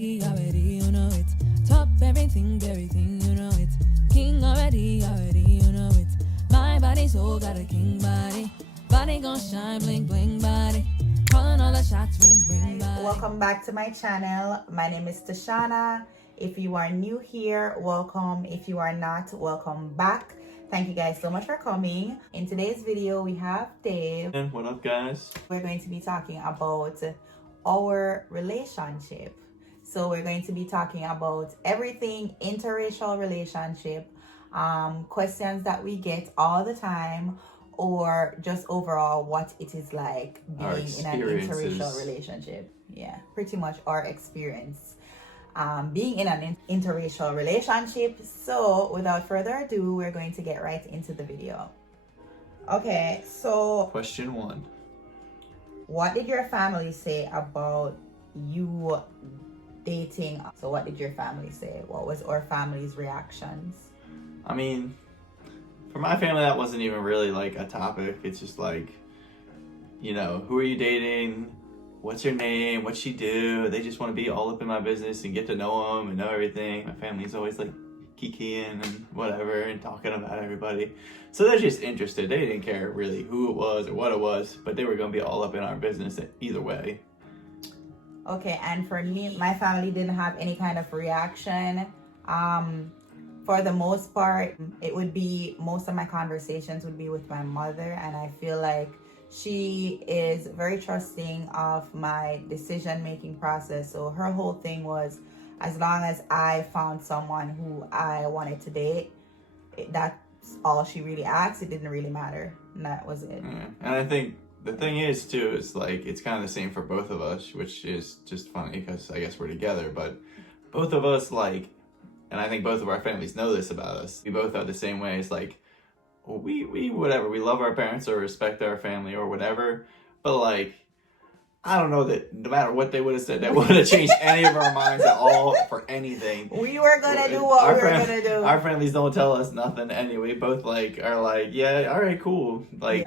Already, you know it. Top everything, you know it. King already, you know it. My body soul got a king body. Body gon' shine, bling, bling body. Calling all the shots, ring, ring body. Welcome back to my channel. My name is Tashana. If you are new here, welcome. If you are not, welcome back. Thank you guys so much for coming. In today's video, we have Dave. And what up, guys? We're going to be talking about our relationship. So we're going to be talking about everything interracial relationship, questions that we get all the time, or just overall what it is like being in an interracial relationship. Yeah, pretty much our experience being in an interracial relationship. So without further ado, we're going to get right into the video. Okay, so question one. What did your family say about you dating? So what did your family say? What was our family's reactions? I mean, for my family, that wasn't even really like a topic. It's just like, you know, who are you dating? What's your name? What'd she do? They just want to be all up in my business and get to know them and know everything. My family's always like kikiing and whatever and talking about everybody. So they're just interested. They didn't care really who it was or what it was, but they were going to be all up in our business either way. Okay, and for me, my family didn't have any kind of reaction. For the most part, it would be, most of my conversations would be with my mother, and I feel like she is very trusting of my decision-making process. So her whole thing was, as long as I found someone who I wanted to date, that's all she really asked. It didn't really matter, and that was it. Yeah. And I think the thing is too, is like, it's kind of the same for both of us, which is just funny because I guess we're together, but both of us, like, and I think both of our families know this about us, we both are the same way. It's like, well, we whatever, we love our parents or respect our family or whatever, but like, I don't know that no matter what they would have said, that would have changed any of our minds at all for anything. We were gonna do what we were gonna do. Our families don't tell us nothing anyway. Both like are like, yeah, all right, cool. Like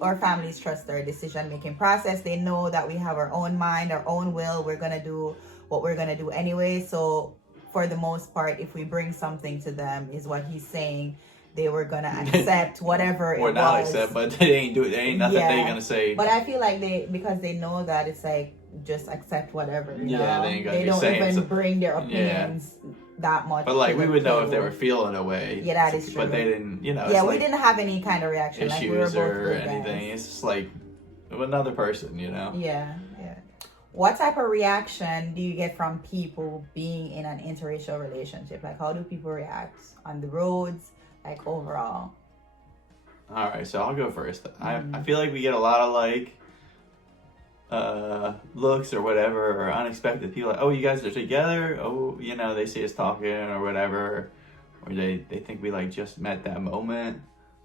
our families trust our decision-making process. They know that we have our own mind, our own will. We're gonna do what we're gonna do anyway. So for the most part, if we bring something to them, is what he's saying, they were gonna accept whatever it was. Or not accept, but they ain't do it. There ain't nothing they gonna say. But I feel like because they know that it's like, just accept whatever. You know? They ain't gonna they be don't saying even bring their opinions that much. But like, we would know if they were feeling a way. Yeah, that is true. But they didn't, you know. Yeah, we like didn't have any kind of reaction. Issues like we were both or good anything. guys. It's just like another person, you know. Yeah. What type of reaction do you get from people being in an interracial relationship? Like, how do people react on the roads, like overall? All right, so I'll go first. I feel like we get a lot of like looks or whatever, or unexpected people like, oh, you guys are together? Oh, you know, they see us talking or whatever, or they think we like just met that moment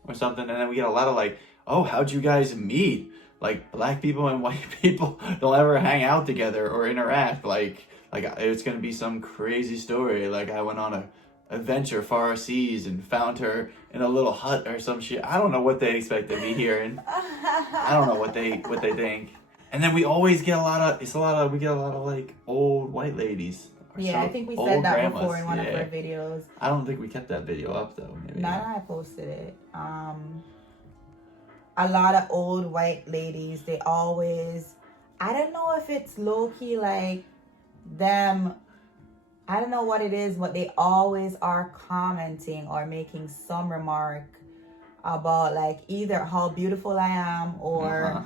or something, and then we get a lot of like, oh, how'd you guys meet? Like, black people and white people don't ever hang out together or interact. Like it's gonna be some crazy story. Like, I went on a adventure far seas and found her in a little hut or some shit. I don't know what they expect to be hearing. I don't know what they think. And then we always get we get a lot of like old white ladies. Yeah, I think we said that before in one of our videos. I don't think we kept that video up though. Maybe. No, I posted it. A lot of old white ladies, they always, I don't know if it's low-key like them, I don't know what it is, but they always are commenting or making some remark about like either how beautiful I am or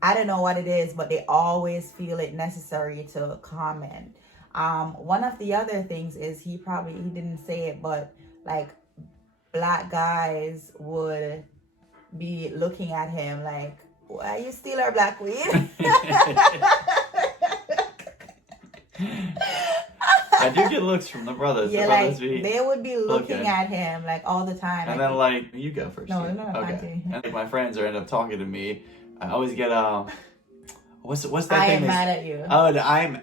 I don't know what it is, but they always feel it necessary to comment. One of the other things is he didn't say it, but like black guys would be looking at him like, why you steal our black weed? I do get looks from the brothers. Yeah, the like brothers they would be looking at him like all the time. And like, then like, you go first. No, no, okay. And like my friends end up talking to me. I always get what's that thing? I am mad at you. Oh,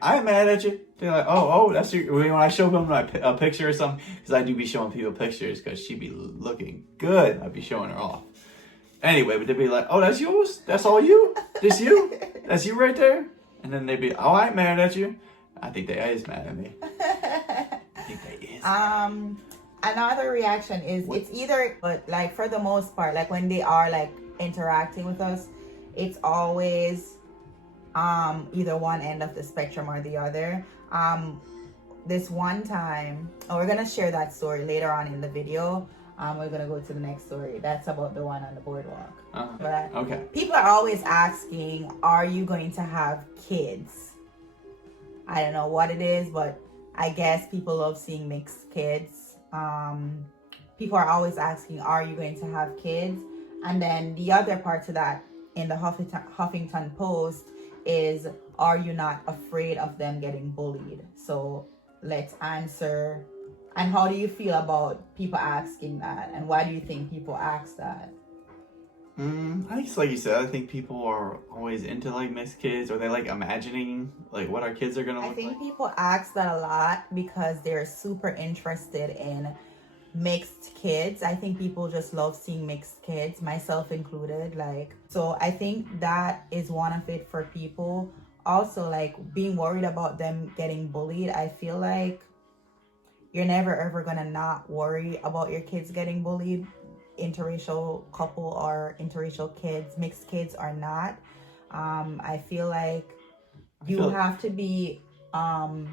I'm mad at you. They're like, oh, that's your. When I show them a picture or something, because I do be showing people pictures, because she be looking good. I'd be showing her off. Anyway, but they'd be like, oh, that's yours? That's all you? This you? That's you right there? And then they'd be, oh, I ain't mad at you. I think they is mad at me. I think they is. Another reaction is it's either, but like for the most part, like when they are like interacting with us, it's always either one end of the spectrum or the other. This one time, we're gonna share that story later on in the video. We're gonna go to the next story. That's about the one on the boardwalk. But Okay. people are always asking, are you going to have kids? I don't know what it is, but I guess people love seeing mixed kids. People are always asking, are you going to have kids? And then the other part to that in the Huffington Post is, are you not afraid of them getting bullied? So let's answer. And how do you feel about people asking that? And why do you think people ask that? I guess, like you said, I think people are always into like mixed kids, or they like imagining like what our kids are gonna look I think like. people ask that a lot because they're super interested in mixed kids. I think people just love seeing mixed kids, myself included. Like, so I think that is one of it for people. Also, like being worried about them getting bullied. I feel like you're never ever gonna not worry about your kids getting bullied. Interracial couple or interracial kids, mixed kids or not. I feel like you have to be honest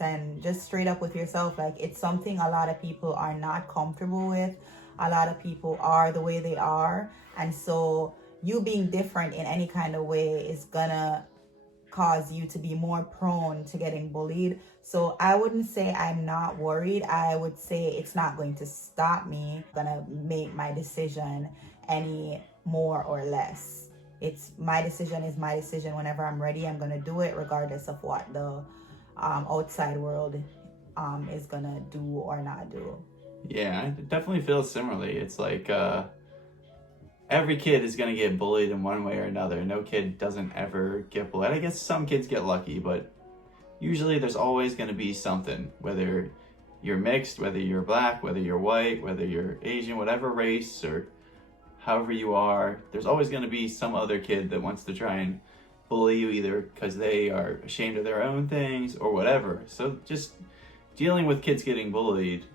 and just straight up with yourself. Like, it's something a lot of people are not comfortable with. A lot of people are the way they are, and so you being different in any kind of way is gonna cause you to be more prone to getting bullied. So I wouldn't say I'm not worried. I would say it's not going to stop me. I'm gonna make my decision any more or less. It's my decision is my decision. Whenever I'm ready, I'm gonna do it regardless of what the outside world is gonna do or not do. Yeah, I definitely feel similarly. It's like every kid is going to get bullied in one way or another. No kid doesn't ever get bullied. I guess some kids get lucky, but usually there's always going to be something, whether you're mixed, whether you're black, whether you're white, whether you're Asian, whatever race or however you are, there's always going to be some other kid that wants to try and bully you, either because they are ashamed of their own things or whatever. So just dealing with kids getting bullied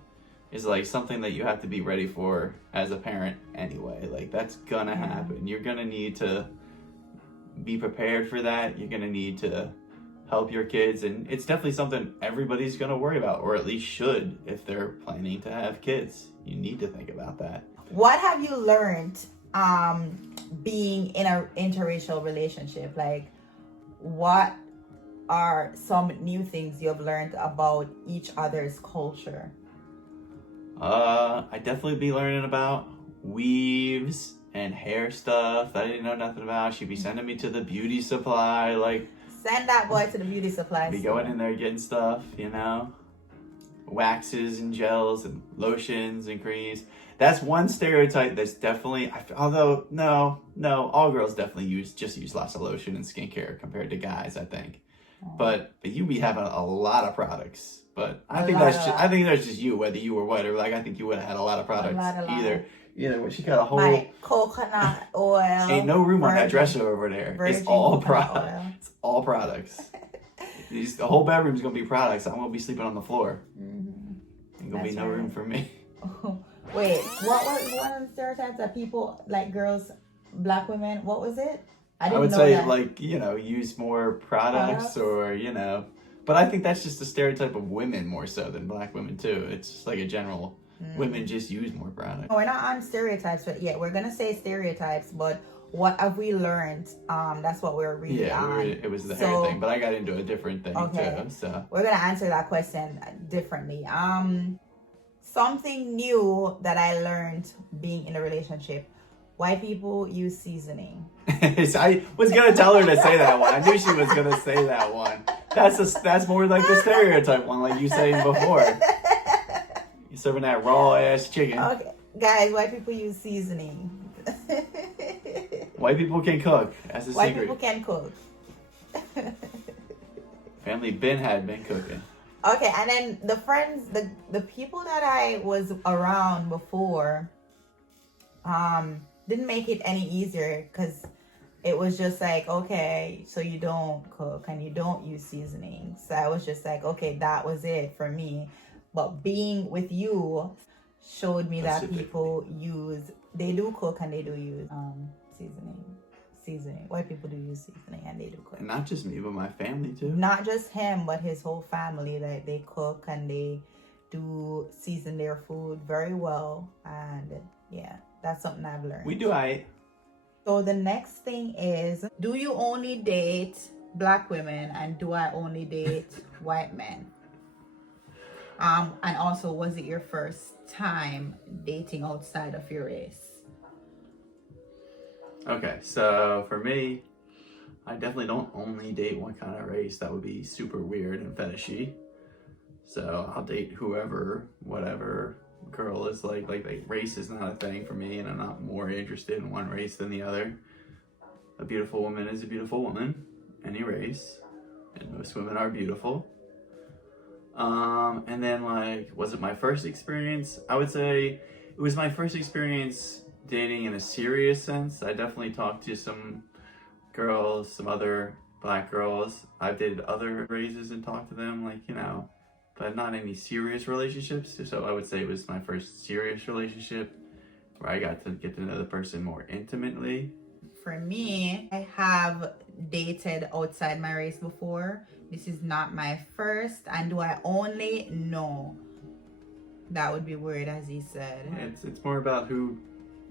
is like something that you have to be ready for as a parent anyway. Like, that's gonna happen. You're gonna need to be prepared for that. You're gonna need to help your kids, and it's definitely something everybody's gonna worry about, or at least should if they're planning to have kids. You need to think about that. What have you learned being in an interracial relationship? Like, what are some new things you've learned about each other's culture? I definitely be learning about weaves and hair stuff that I didn't know nothing about. She'd be sending me to the beauty supply, like Send that boy to the beauty supply be store. going in there getting stuff, you know, waxes and gels and lotions and creams. That's one stereotype that's definitely, although no, all girls definitely use lots of lotion and skincare compared to guys, I think. But you be having a lot of products. But I think that's just you, whether you were white or black. I think you would have had a lot of products. Either she got a whole like coconut oil. Ain't no room on that dresser over there. It's all products. It's all products. The whole bedroom's gonna be products. I'm gonna be sleeping on the floor. Ain't gonna be no room for me. Wait, what was one of the stereotypes that people like girls, black women? What was it? I would say that. Like, use more products or, but I think that's just a stereotype of women more so than black women too. It's just like a general, women just use more products. We're not on stereotypes, but we're going to say stereotypes, but what have we learned? That's what we're really on. It was the hair thing, but I got into a different thing too. So we're going to answer that question differently. Something new that I learned being in a relationship. White people use seasoning. I was gonna tell her to say that one. I knew she was gonna say that one. That's more like the stereotype one, like you saying before. You're serving that raw ass chicken. Okay, guys, white people use seasoning. White people can cook. That's a secret. White people can cook. Family had been cooking. Okay, and then the friends, the people that I was around before, didn't make it any easier because it was just like, okay, so you don't cook and you don't use seasoning. So I was just like, okay, that was it for me. But being with you showed me that people they do cook and they do use seasoning. White people do use seasoning and they do cook. Not just me, but my family too. Not just him, but his whole family. Like they cook and they do season their food very well. And yeah, that's something I've learned. We do So the next thing is, do you only date black women and do I only date white men? And also, was it your first time dating outside of your race? Okay, so for me, I definitely don't only date one kind of race. That would be super weird and fetishy. So I'll date whoever, whatever girl is like race is not a thing for me, and I'm not more interested in one race than the other. A beautiful woman is a beautiful woman, any race, and most women are beautiful. And then like, was it my first experience? I would say it was my first experience dating in a serious sense. I definitely talked to some girls, some other black girls. I've dated other races and talked to them, like, you know, but not any serious relationships. So I would say it was my first serious relationship where I got to get to know the person more intimately. For me, I have dated outside my race before. This is not my first. And do I only? No. That would be weird, as he said. It's more about who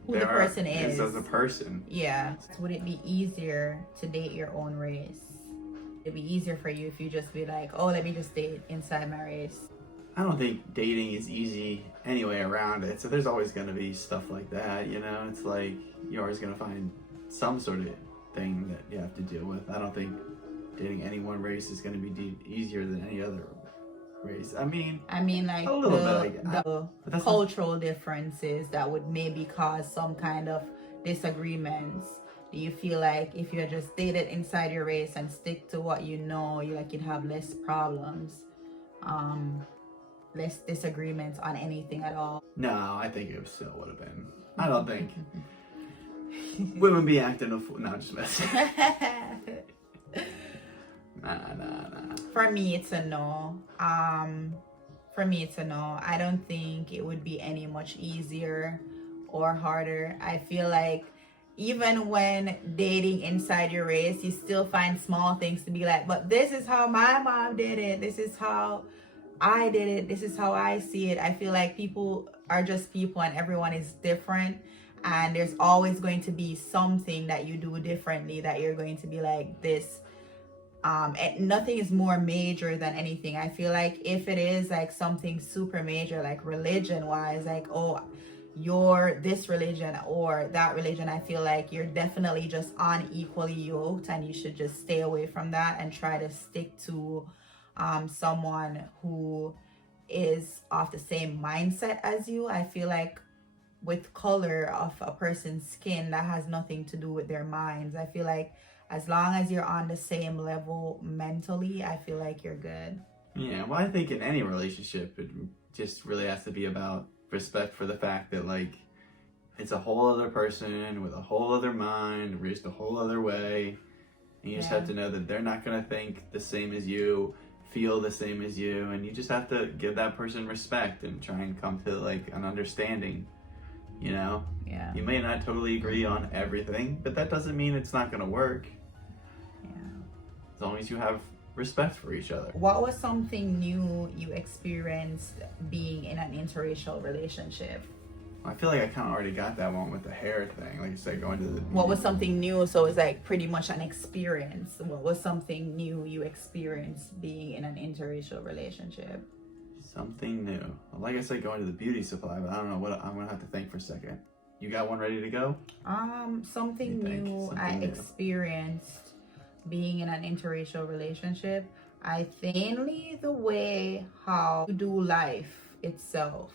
the person is as a person. Yeah. Would it be easier to date your own race? It'd be easier for you if you just be like, oh, let me just date inside my race. I don't think dating is easy anyway around it. So there's always going to be stuff like that, you know? It's like you're always going to find some sort of thing that you have to deal with. I don't think dating any one race is going to be easier than any other race. I mean like a little bit, the cultural differences that would maybe cause some kind of disagreements. Do you feel like if you had just dated inside your race and stick to what you know, you'd have less problems, less disagreements on anything at all? No, I think it still would have been. I don't think women be acting a fool. No, I'm just messing. Nah. For me, it's a no. I don't think it would be any much easier or harder. I feel like even when dating inside your race, you still find small things to be like, but this is how my mom did it. This is how I did it. This is how I see it. I feel like people are just people and everyone is different. And there's always going to be something that you do differently that you're going to be like this. And nothing is more major than anything. I feel like if it is like something super major, like religion wise, like, oh, you're this religion or that religion, I feel like you're definitely just unequally yoked and you should just stay away from that and try to stick to someone who is of the same mindset as you. I feel like with color of a person's skin, that has nothing to do with their minds. I feel like as long as you're on the same level mentally, I feel like you're good. Yeah, well, I think in any relationship, it just really has to be about respect for the fact that, like, it's a whole other person with a whole other mind, raised a whole other way. And you just have to know that they're not going to think the same as you, feel the same as you. And you just have to give that person respect and try and come to, like, an understanding. You know? Yeah. You may not totally agree on everything, but that doesn't mean it's not going to work. Yeah. As long as you have respect for each other. What was something new you experienced being in an interracial relationship? I feel like I kind of already got that one with the hair thing. Like you said, going to the... What was something new? So it's like pretty much an experience. What was something new you experienced being in an interracial relationship? Something new. Like I said, going to the beauty supply, but I don't know what I'm gonna have to think for a second. You got one ready to go? Something new I experienced being in an interracial relationship. I think mainly the way how you do life itself.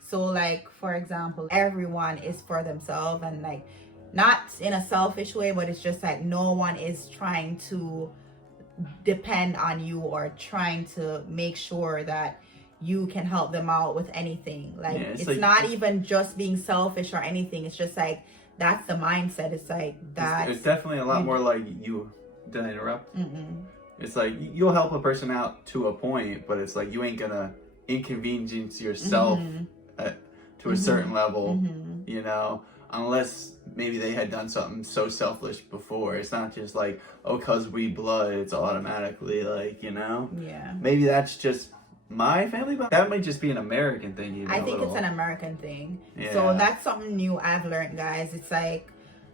So like, for example, everyone is for themselves and like not in a selfish way, but it's just like no one is trying to depend on you or trying to make sure that you can help them out with anything. Like it's like, not even just being selfish or anything. It's just like that's the mindset. It's like that. It's definitely a lot more like you. Did I interrupt? Mm-mm. It's like you'll help a person out to a point, but it's like you ain't gonna inconvenience yourself to a certain level, you know, unless maybe they had done something so selfish before. It's not just like, oh, cause we blood, it's automatically like, you know. Yeah. Maybe that's just my family, but that might just be an American thing. You know, I think it's an American thing. Yeah. So that's something new I've learned, guys. It's like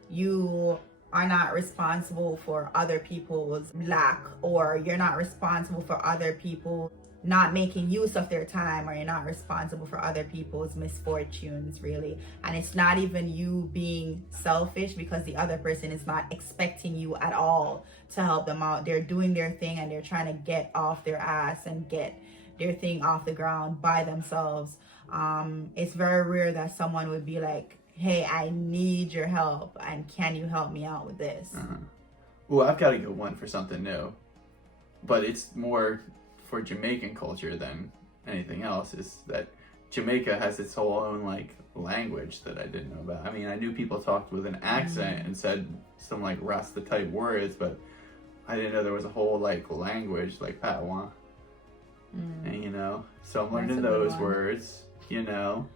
you are not responsible for other people's lack, or you're not responsible for other people not making use of their time, or you're not responsible for other people's misfortunes, really. And it's not even you being selfish, because the other person is not expecting you at all to help them out. They're doing their thing and they're trying to get off their ass and get their thing off the ground by themselves. It's very rare that someone would be like, hey, I need your help, and can you help me out with this? Well, I've got a good one for something new, but it's more for Jamaican culture than anything else. Is that Jamaica has its whole own like language that I didn't know about. I mean, I knew people talked with an accent and said some like Rasta type words, but I didn't know there was a whole like language like Patois. And you know, so I'm learning those words, you know.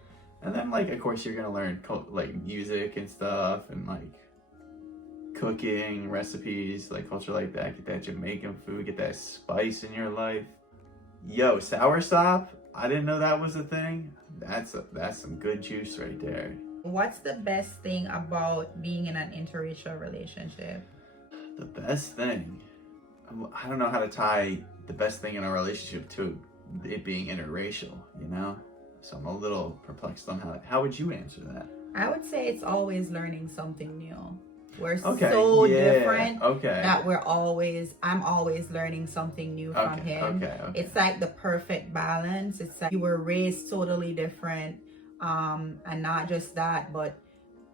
And then, like, of course, you're gonna learn like music and stuff, and like cooking recipes, like culture like that. Get that Jamaican food, get that spice in your life. Yo, soursop! I didn't know that was a thing. That's some good juice right there. What's the best thing about being in an interracial relationship? The best thing, I don't know how to tie the best thing in a relationship to it being interracial. You know. So I'm a little perplexed on how would you answer that? I would say it's always learning something new. We're so different that I'm always learning something new from him. It's like the perfect balance. It's like you were raised totally different. And not just that, but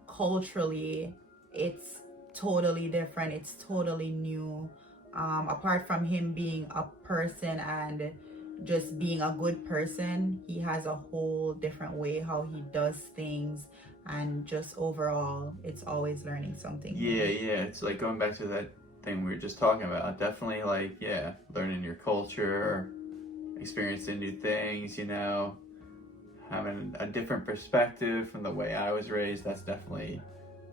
culturally, it's totally different. It's totally new. Apart from him being a person and just being a good person, he has a whole different way how he does things, and just overall it's always learning something new. It's like going back to that thing we were just talking about. Definitely like learning your culture, experiencing new things, you know, having a different perspective from the way I was raised. That's definitely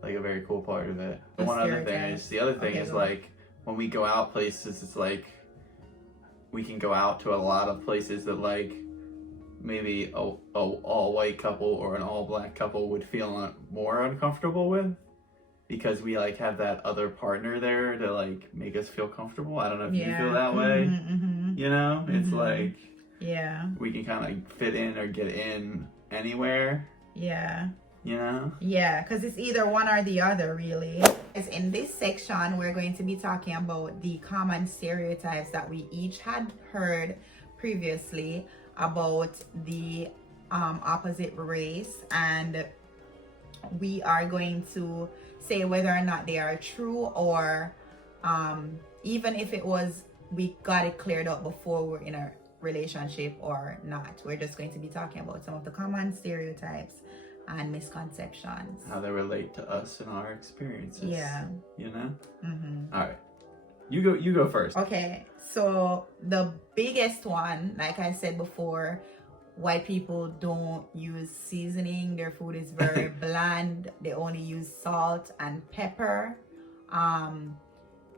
like a very cool part of it. The other thing is like when we go out places, it's like we can go out to a lot of places that like maybe a all white couple or an all black couple would feel more uncomfortable with, because we like have that other partner there to like make us feel comfortable. I don't know if you feel that way. You know, it's like we can kind of fit in or get in anywhere. You know? Yeah, because it's either one or the other, really. In this section, we're going to be talking about the common stereotypes that we each had heard previously about the opposite race, and we are going to say whether or not they are true, or even if it was, we got it cleared up before we're in a relationship or not. We're just going to be talking about some of the common stereotypes and misconceptions, how they relate to us and our experiences. You know. All right, you go first. Okay, so the biggest one, like I said before, white people don't use seasoning. Their food is very bland. They only use salt and pepper.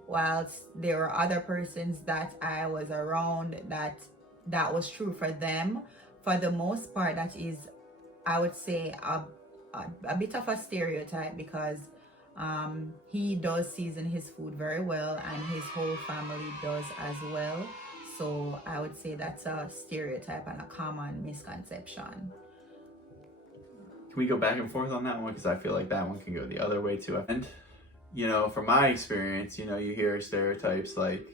Whilst there were other persons that I was around that was true for them. For the most part, that is, I would say, a bit of a stereotype, because he does season his food very well, and his whole family does as well. So I would say that's a stereotype and a common misconception. Can we go back and forth on that one? Because I feel like that one can go the other way too. And, you know, from my experience, you know, you hear stereotypes like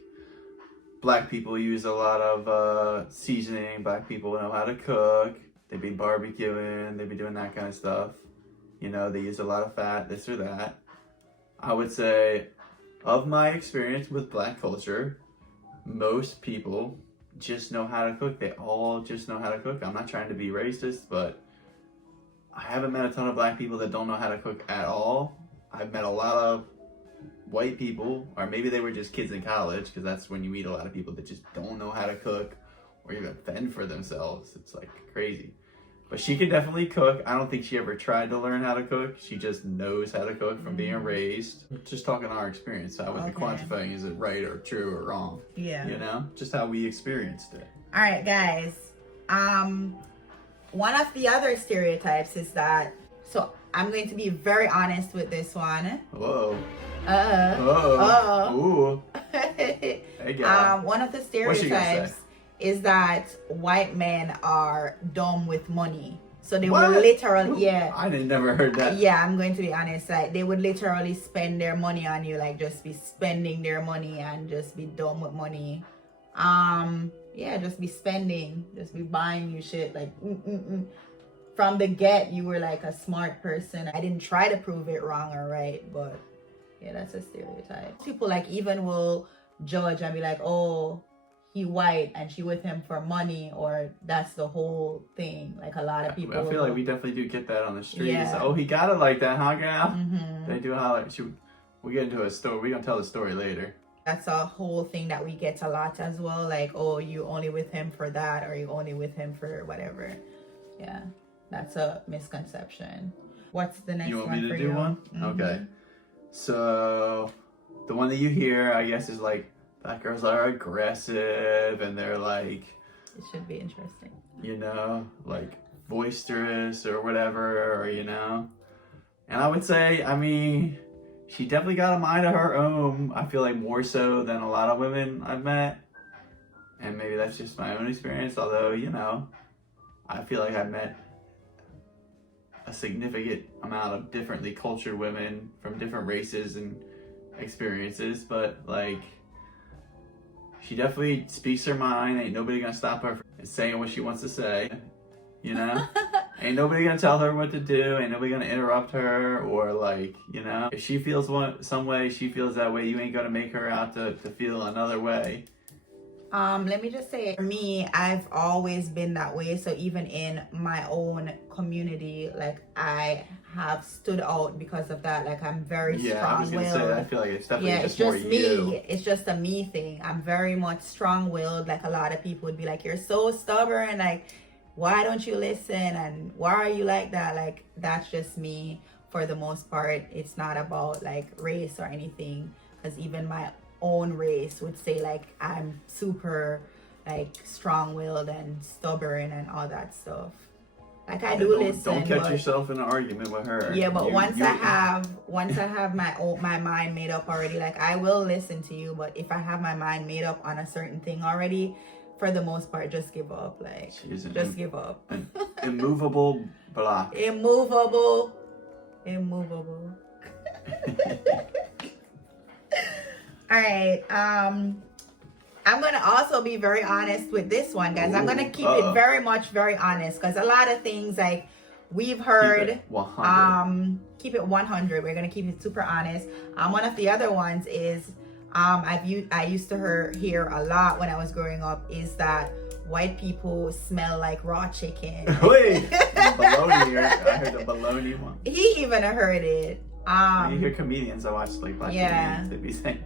black people use a lot of seasoning, black people know how to cook, they be barbecuing, they be doing that kind of stuff. You know, they use a lot of fat, this or that. I would say, of my experience with black culture, most people just know how to cook. They all just know how to cook. I'm not trying to be racist, but I haven't met a ton of black people that don't know how to cook at all. I've met a lot of white people, or maybe they were just kids in college, because that's when you meet a lot of people that just don't know how to cook or even fend for themselves. It's like crazy. But she can definitely cook. I don't think she ever tried to learn how to cook. She just knows how to cook from being raised. Just talking our experience. I wasn't quantifying is it right or true or wrong. Yeah. You know? Just how we experienced it. All right, guys. One of the other stereotypes is that, so I'm going to be very honest with this one. Whoa. Ooh. Hey, gal. One of the stereotypes is that white men are dumb with money. So they will literally, yeah. I never heard that. Yeah, I'm going to be honest. Like, they would literally spend their money on you, like just be spending their money and just be dumb with money. Yeah, just be spending, just be buying you shit. Like, from the get, you were like a smart person. I didn't try to prove it wrong or right, but yeah, that's a stereotype. People like even will judge and be like, oh, he white and she with him for money, or that's the whole thing. Like a lot of people. I feel like we definitely do get that on the street. Yeah. Like, oh, he got it like that, huh, gal? They do holler. We get into a story. We're gonna tell the story later. That's a whole thing that we get a lot as well. Like, oh, you only with him for that, or you only with him for whatever. Yeah, that's a misconception. What's the next one? You want me to for do you? one? Okay. So the one that you hear, I guess, is like black girls are aggressive and they're like, it should be interesting. You know, like boisterous or whatever, or you know. And I would say, I mean, she definitely got a mind of her own. I feel like more so than a lot of women I've met. And maybe that's just my own experience. Although, you know, I feel like I've met a significant amount of differently cultured women from different races and experiences. But, like, she definitely speaks her mind. Ain't nobody gonna stop her from saying what she wants to say. You know? Ain't nobody gonna tell her what to do. Ain't nobody gonna interrupt her or like, you know. If she feels some way, she feels that way. You ain't gonna make her out to feel another way. Let me just say, for me, I've always been that way. So even in my own community, like I have stood out because of that. Like I'm very strong-willed. I was gonna say, I feel like it's definitely it's just me. You. It's just a me thing. I'm very much strong-willed. Like a lot of people would be like, "You're so stubborn." Like, why don't you listen? And why are you like that? Like, that's just me for the most part. It's not about like race or anything, because even my own race would say like I'm super like strong-willed and stubborn and all that stuff. Like I do listen. Don't catch yourself in an argument with her. Yeah, but once I have my mind made up already, like I will listen to you. But if I have my mind made up on a certain thing already, for the most part, just give up. Like, just give up. An immovable block. Immovable. All right. I'm going to also be very honest with this one, guys. I'm going to keep it very honest, because a lot of things like we've heard. Keep it 100. Keep it 100. We're going to keep it super honest. One of the other ones is I used to hear a lot when I was growing up is that white people smell like raw chicken. Wait, bologna. I heard the bologna one. He even heard it. You hear comedians, I watch like black comedians, they be saying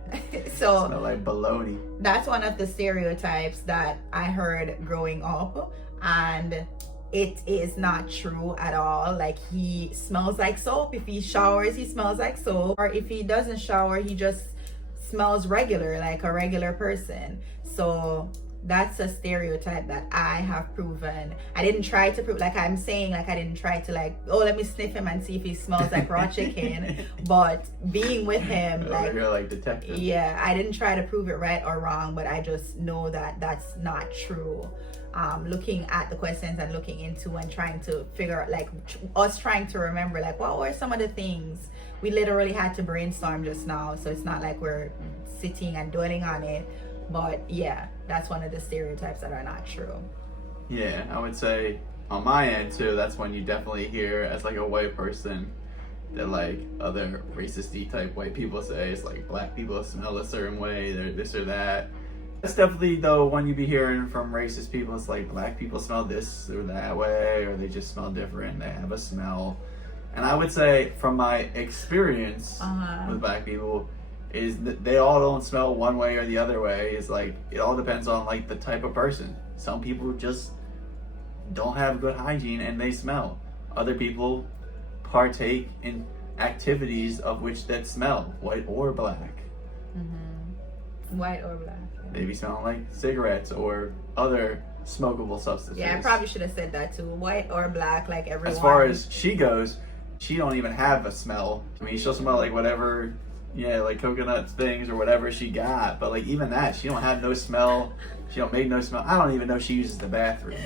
so smell like bologna. That's one of the stereotypes that I heard growing up, and it is not true at all. Like, he smells like soap. If he showers, he smells like soap, or if he doesn't shower, he just smells regular, like a regular person. So that's a stereotype that I have proven. I didn't try to prove, like I'm saying, like I didn't try to like, oh, let me sniff him and see if he smells like raw chicken. But being with him, like, you're like detective. Yeah, I didn't try to prove it right or wrong, but I just know that that's not true. Looking at the questions and looking into and trying to figure out, like us trying to remember, like what were some of the things we literally had to brainstorm just now. So it's not like we're sitting and dwelling on it. But yeah, that's one of the stereotypes that are not true. Yeah, I would say on my end too, that's when you definitely hear as like a white person that like other racist-y type white people say it's like black people smell a certain way, they're this or that. That's definitely though when you be hearing from racist people, it's like black people smell this or that way, or they just smell different, they have a smell. And I would say from my experience with black people is that they all don't smell one way or the other way. It's like, it all depends on like the type of person. Some people just don't have good hygiene and they smell. Other people partake in activities of which that smell, white or black. White or black. Yeah. They be smelling like cigarettes or other smokable substances. Yeah, I probably should have said that too. White or black, like everyone. As far as she goes, she don't even have a smell. I mean, she'll smell like whatever, like coconut things or whatever she got. But like even that, she don't have no smell. She don't make no smell. I don't even know she uses the bathroom.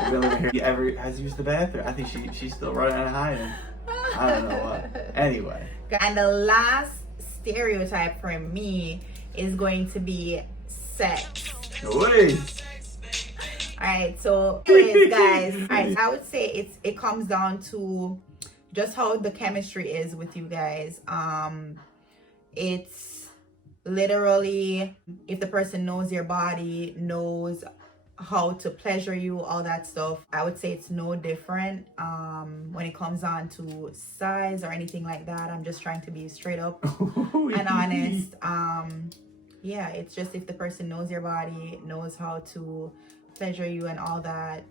We've been living here. She ever has used the bathroom? I think she's still running and hiding. I don't know what. Anyway. And the last stereotype for me is going to be sex. Wait. Alright, so anyways, guys, alright, I would say it comes down to just how the chemistry is with you guys. It's literally if the person knows your body, knows how to pleasure you, all that stuff. I would say it's no different when it comes on to size or anything like that. I'm just trying to be straight up and honest. Yeah, it's just if the person knows your body, knows how to pleasure you and all that,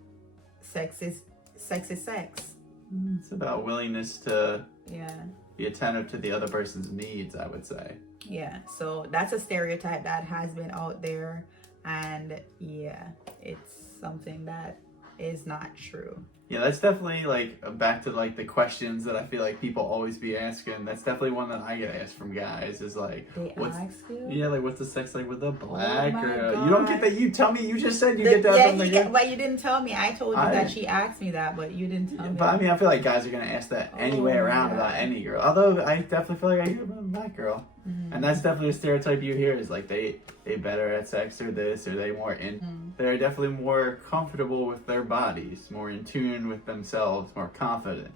sex is sex. It's about willingness to Yeah. be attentive to the other person's needs, I would say. Yeah, so that's a stereotype that has been out there, and yeah, it's something that is not true. Yeah, that's definitely like back to like the questions that I feel like people always be asking. That's definitely one that I get asked from guys is like, They what's, ask you? yeah, like what's the sex like with a black my or God. you don't get that. You tell me. You just said you get that from the girl. But you didn't tell me. I told you that she asked me that, but you didn't tell me. But I mean, I feel like guys are gonna ask that anyway around about any girl. Although I definitely feel like I hear about a black girl, and that's definitely a stereotype you hear is like they better at sex or this or they more in. They're definitely more comfortable with their bodies, more in tune with themselves, more confident.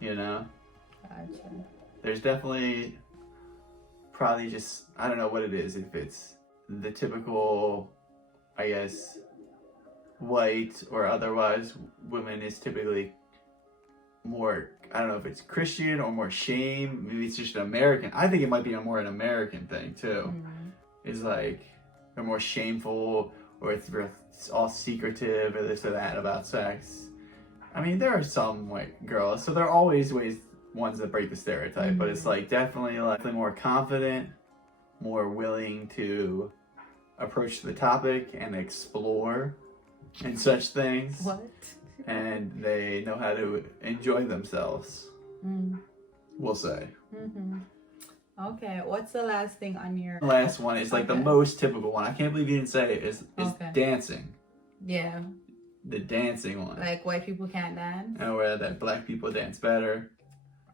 You know. Gotcha. There's definitely probably just I don't know what it is. If it's the typical, I guess, white or otherwise women is typically more, I don't know if it's Christian or more shame. Maybe it's just an American. I think it might be more an American thing too. It's like they're more shameful or it's all secretive or this or that about sex. I mean, there are some white girls, so there are always ones that break the stereotype, but it's like definitely more confident, more willing to approach the topic and explore and such things. What? And they know how to enjoy themselves. We'll say. Okay, what's the last thing on your... The last one is like the most typical one. I can't believe you didn't say it. Is dancing. Yeah. The dancing one. Like white people can't dance? Or that black people dance better.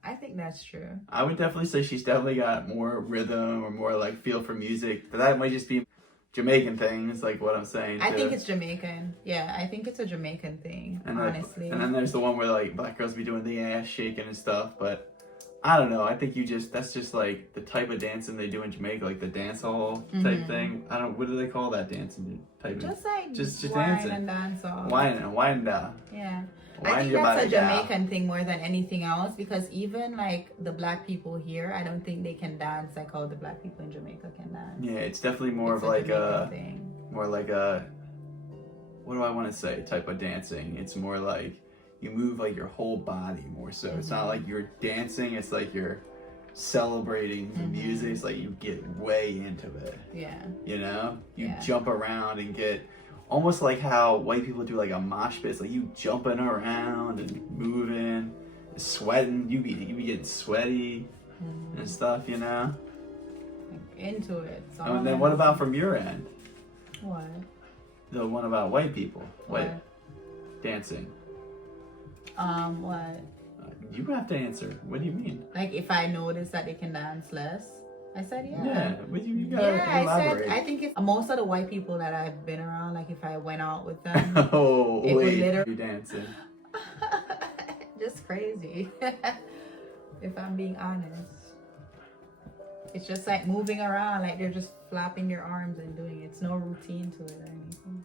I think that's true. I would definitely say she's definitely got more rhythm or more like feel for music. But that might just be Jamaican thing, is like what I'm saying. I think it's Jamaican. Yeah, I think it's a Jamaican thing, and honestly. And then there's the one where like black girls be doing the ass shaking and stuff, but I don't know. I think that's just like the type of dancing they do in Jamaica, like the dance hall type thing. I don't. What do they call that dancing type? Just like just wine dancing and dance hall. Wine down. Yeah. Wine I think your that's a body down. Jamaican thing more than anything else, because even like the black people here, I don't think they can dance like how the black people in Jamaica can dance. Yeah, it's definitely more It's of like Jamaican thing. more like a, what do I want to say, type of dancing. It's more like you move like your whole body more so. It's not like you're dancing, it's like you're celebrating the music. It's like you get way into it. Yeah. You know? You jump around and get almost like how white people do like a mosh pit. It's like you jumping around and moving, sweating. You be getting sweaty and stuff, you know? Into it. And then what about from your end? What? The one about white people. What? Dancing. What? You have to answer. What do you mean? Like if I notice that they can dance less? I said yeah. Yeah, but you gotta elaborate. I think it's most of the white people that I've been around, like if I went out with them. Oh, it wait, literally... you dancing. Just crazy. If I'm being honest. It's just like moving around, like they're just flapping your arms and doing it. It's no routine to it or anything.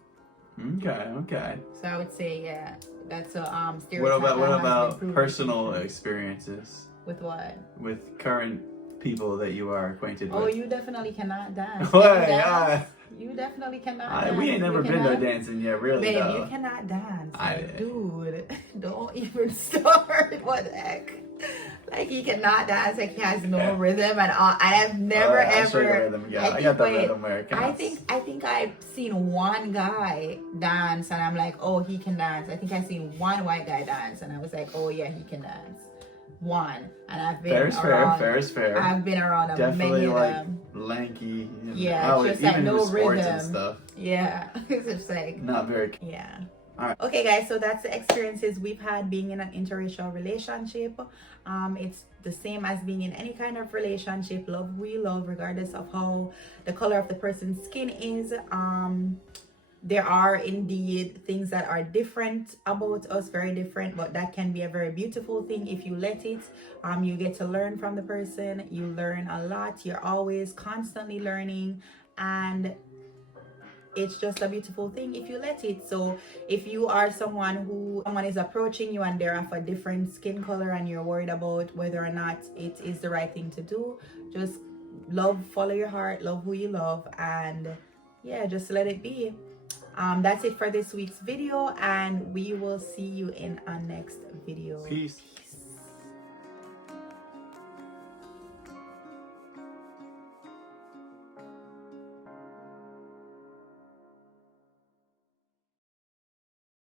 Okay. So I would say, yeah, that's a stereotype. What that has about been proven personal to be true. experiences With what? with current people that you are acquainted with? Oh, you definitely cannot dance. What? Can you dance? You definitely cannot dance. We ain't never You been no cannot? dancing yet, really. Babe, though. you cannot dance. I Like, did. dude, don't even start. What the heck? Like, he cannot dance. Like, he has no rhythm and all. I have never I'll show you ever. rhythm, yeah. I got the rhythm where it counts. I think I've seen one guy dance, and I'm like, oh, he can dance. I think I've seen one white guy dance, and I was like, oh yeah, he can dance. One, and I've been around. Fair is fair. I've been around Definitely many of like them. lanky. Yeah, it's just like even no with sports rhythm. and stuff. Yeah, it's just like Not very. yeah. All right. Okay, guys, so that's the experiences we've had being in an interracial relationship. It's the same as being in any kind of relationship. Love who you love, regardless of how the color of the person's skin is. There are indeed things that are different about us, very different, but that can be a very beautiful thing if you let it. You get to learn from the person. You learn a lot. You're always constantly learning, and it's just a beautiful thing if you let it. So if you are someone is approaching you and they're of a different skin color and you're worried about whether or not it is the right thing to do, just follow your heart, love who you love, and yeah, just let it be. That's it for this week's video, and we will see you in our next video. Peace.